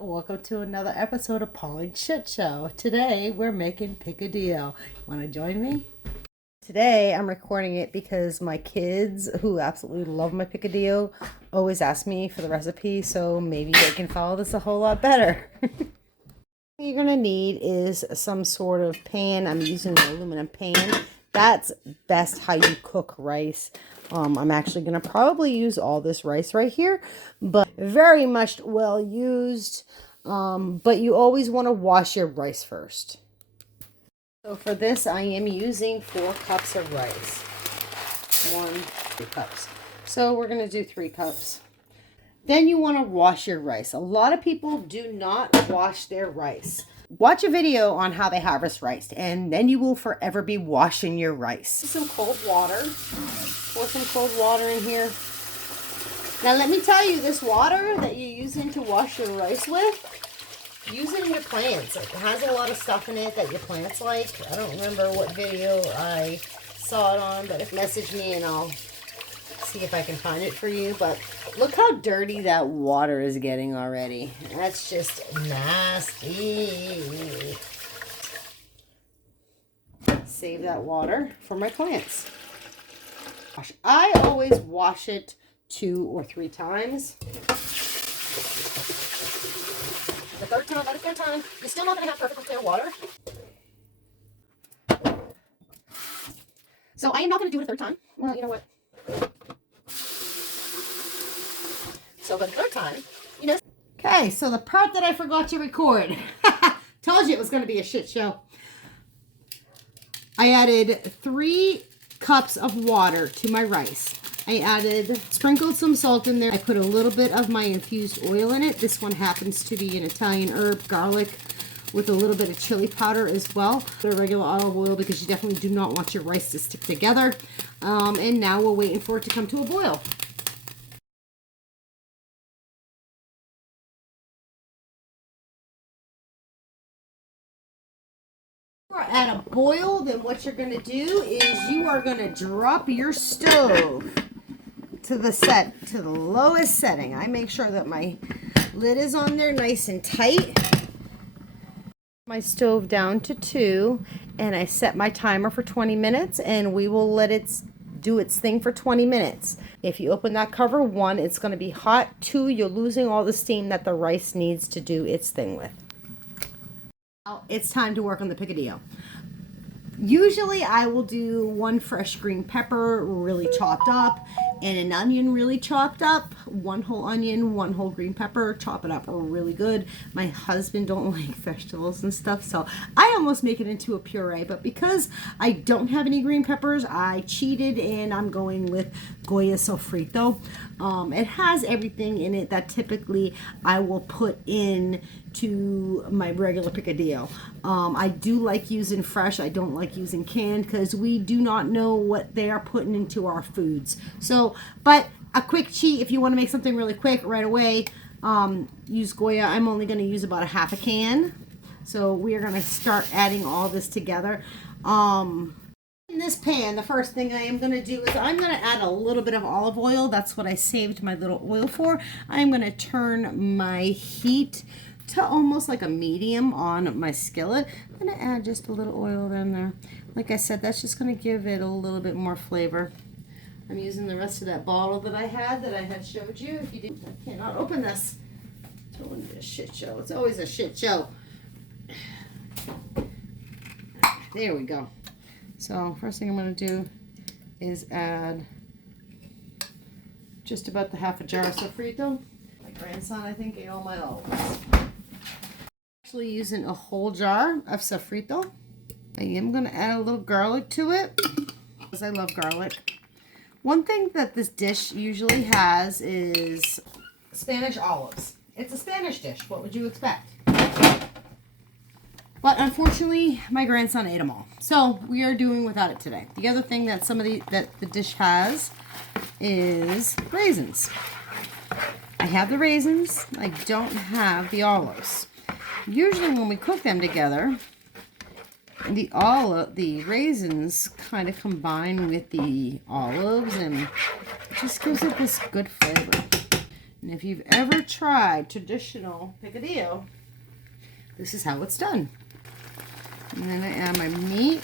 Welcome to another episode of Pauline's Shit Show. Today we're making picadillo. Want to join me? Today I'm recording it because my kids, who absolutely love my picadillo, always ask me for the recipe, so maybe they can follow this a whole lot better. What you're going to need is some sort of pan. I'm using an aluminum pan. That's best how you cook rice. I'm actually going to probably use all this rice right here, but very much well used. But you always want to wash your rice first. So for this, I am using 4 cups of rice. 2 cups. So we're going to do 3 cups. Then you want to wash your rice. A lot of people do not wash their rice. Watch a video on how they harvest rice, and then you will forever be washing your rice. Some cold water. Pour some cold water in here. Now let me tell you, this water that you're using to wash your rice with, use it in your plants. It has a lot of stuff in it that your plants like. I don't remember what video I saw it on, but message me and I'll see if I can find it for you. But look how dirty that water is getting already. That's just nasty. Save that water for my plants. I always wash it 2 or 3 times. The third time, by the third time, you're still not going to have perfectly clear water. So I am not going to do it a third time. Well, you know what? So the third time, you know. Okay, so the part that I forgot to record. Told you it was going to be a shit show. I added 3 cups of water to my rice. I sprinkled some salt in there. I put a little bit of my infused oil in it. This one happens to be an Italian herb, garlic, with a little bit of chili powder as well. Put a regular olive oil because you definitely do not want your rice to stick together. And now we're waiting for it to come to a boil. At a boil, then what you're going to do is you are going to drop your stove to the lowest setting. I make sure that my lid is on there nice and tight. My stove down to 2, and I set my timer for 20 minutes, and we will let it do its thing for 20 minutes. If you open that cover, 1, it's going to be hot. 2, you're losing all the steam that the rice needs to do its thing with. Now it's time to work on the picadillo. Usually I will do 1 fresh green pepper really chopped up and an onion really chopped up. 1 whole onion, 1 whole green pepper, chop it up really good. My husband don't like vegetables and stuff, so I almost make it into a puree, but because I don't have any green peppers, I cheated and I'm going with Goya sofrito. It has everything in it that typically I will put in to my regular picadillo. I do like using fresh. I don't like using canned because we do not know what they are putting into our foods. So, but a quick cheat if you want to make something really quick right away, use Goya. I'm only going to use about a half a can. So we are going to start adding all this together. In this pan, the first thing I am going to do is I'm going to add a little bit of olive oil. That's what I saved my little oil for. I'm going to turn my heat to almost like a medium on my skillet. I'm going to add just a little oil in there. Like I said, that's just going to give it a little bit more flavor. I'm using the rest of that bottle that I had showed you. If you didn't, I cannot open this. It's going to be a shit show. It's always a shit show. There we go. So first thing I'm going to do is add just about the half a jar of sofrito. My grandson, I think, ate all my olives. Actually using a whole jar of sofrito. I am going to add a little garlic to it because I love garlic. One thing that this dish usually has is Spanish olives. It's a Spanish dish. What would you expect? But unfortunately, my grandson ate them all. So we are doing without it today. The other thing that the dish has is raisins. I have the raisins. I don't have the olives. Usually when we cook them together, the raisins kind of combine with the olives and it just gives it this good flavor. And if you've ever tried traditional picadillo, this is how it's done. And then I add my meat.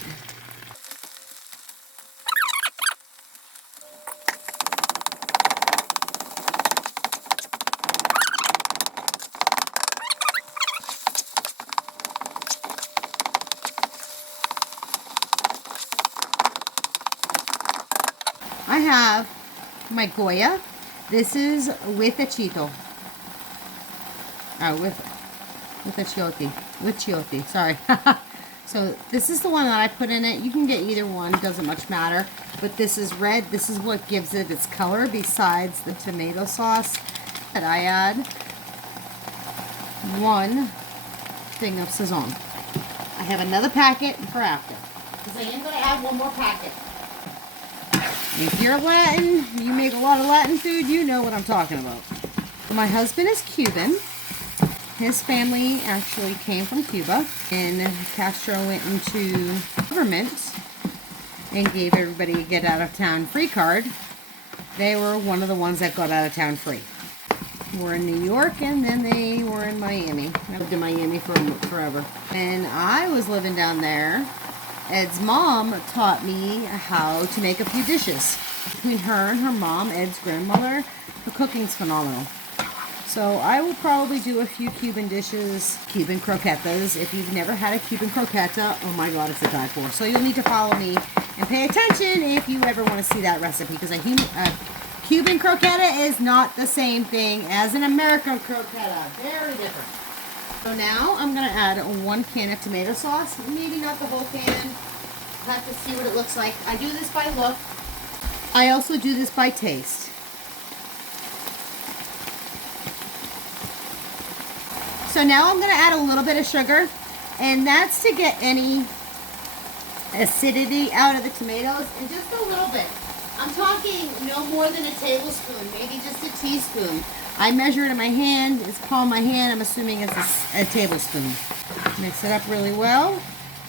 I have my Goya. This is with a chito. Oh, with a chiote. With chiote, sorry. So this is the one that I put in it. You can get either one, doesn't much matter. But this is red. This is what gives it its color besides the tomato sauce. And I add 1 thing of Sazon. I have another packet for after. Because I am going to add 1 more packet. If you're Latin, you make a lot of Latin food, you know what I'm talking about. My husband is Cuban. His family actually came from Cuba, and Castro went into government and gave everybody a get out of town free card. They were one of the ones that got out of town free. We're in New York, and then they were in Miami. I lived in Miami for forever. And I was living down there. Ed's mom taught me how to make a few dishes. Between her and her mom, Ed's grandmother, her cooking's phenomenal. So I will probably do a few Cuban dishes, Cuban croquetas. If you've never had a Cuban croqueta, oh my God, it's to die for. So you'll need to follow me and pay attention if you ever want to see that recipe, because a Cuban croqueta is not the same thing as an American croqueta. Very different. So now I'm going to add 1 can of tomato sauce. Maybe not the whole can. I'll have to see what it looks like. I do this by look. I also do this by taste. So now I'm going to add a little bit of sugar. And that's to get any acidity out of the tomatoes. And just a little bit. I'm talking no more than a tablespoon. Maybe just a teaspoon. I measure it in my hand. It's palm of my hand. I'm assuming it's a tablespoon. Mix it up really well.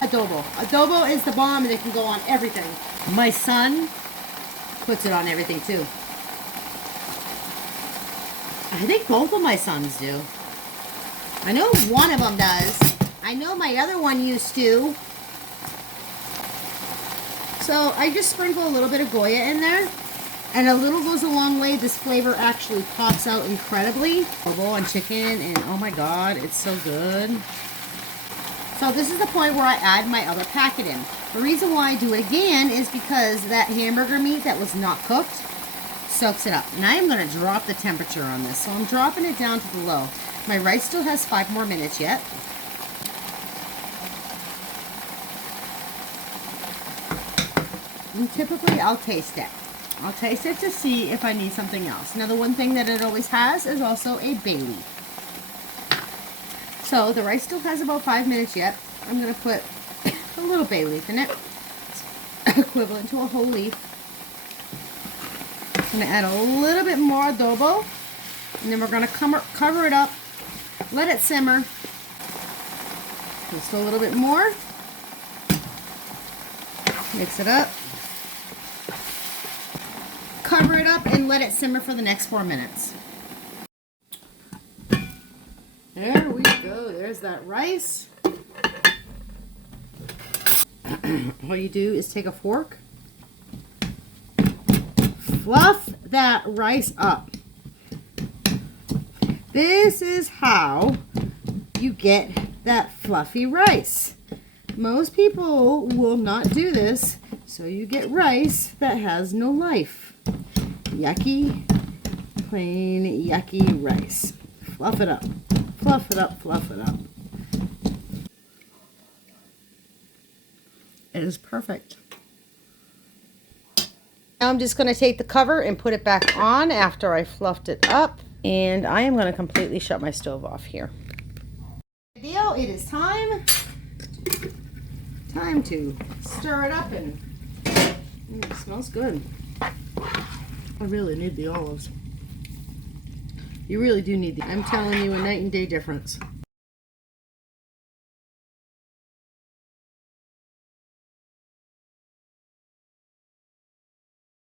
Adobo. Adobo is the bomb, and it can go on everything. My son puts it on everything too. I think both of my sons do. I know one of them does. I know my other one used to. So I just sprinkle a little bit of Goya in there. And a little goes a long way. This flavor actually pops out incredibly. Adobo on chicken, and oh my God, it's so good. So this is the point where I add my other packet in. The reason why I do it again is because that hamburger meat that was not cooked soaks it up. And I am going to drop the temperature on this. So I'm dropping it down to the low. My rice still has 5 more minutes yet. And typically I'll taste it. I'll taste it to see if I need something else. Now the one thing that it always has is also a bay leaf. So the rice still has about 5 minutes yet. I'm going to put a little bay leaf in it. It's equivalent to a whole leaf. I'm going to add a little bit more adobo. And then we're going to cover it up. Let it simmer. Just a little bit more. Mix it up. Cover it up and let it simmer for the next 4 minutes. There we go. There's that rice. All you do is take a fork, fluff that rice up. This is how you get that fluffy rice. Most people will not do this, so you get rice that has no life. Yucky, plain yucky rice. Fluff it up, fluff it up, fluff it up. It is perfect. Now I'm just going to take the cover and put it back on after I fluffed it up. And I am going to completely shut my stove off here. Deal, it is time to stir it up, and it smells good. I really need the olives. You really do need the, I'm telling you, a night and day difference.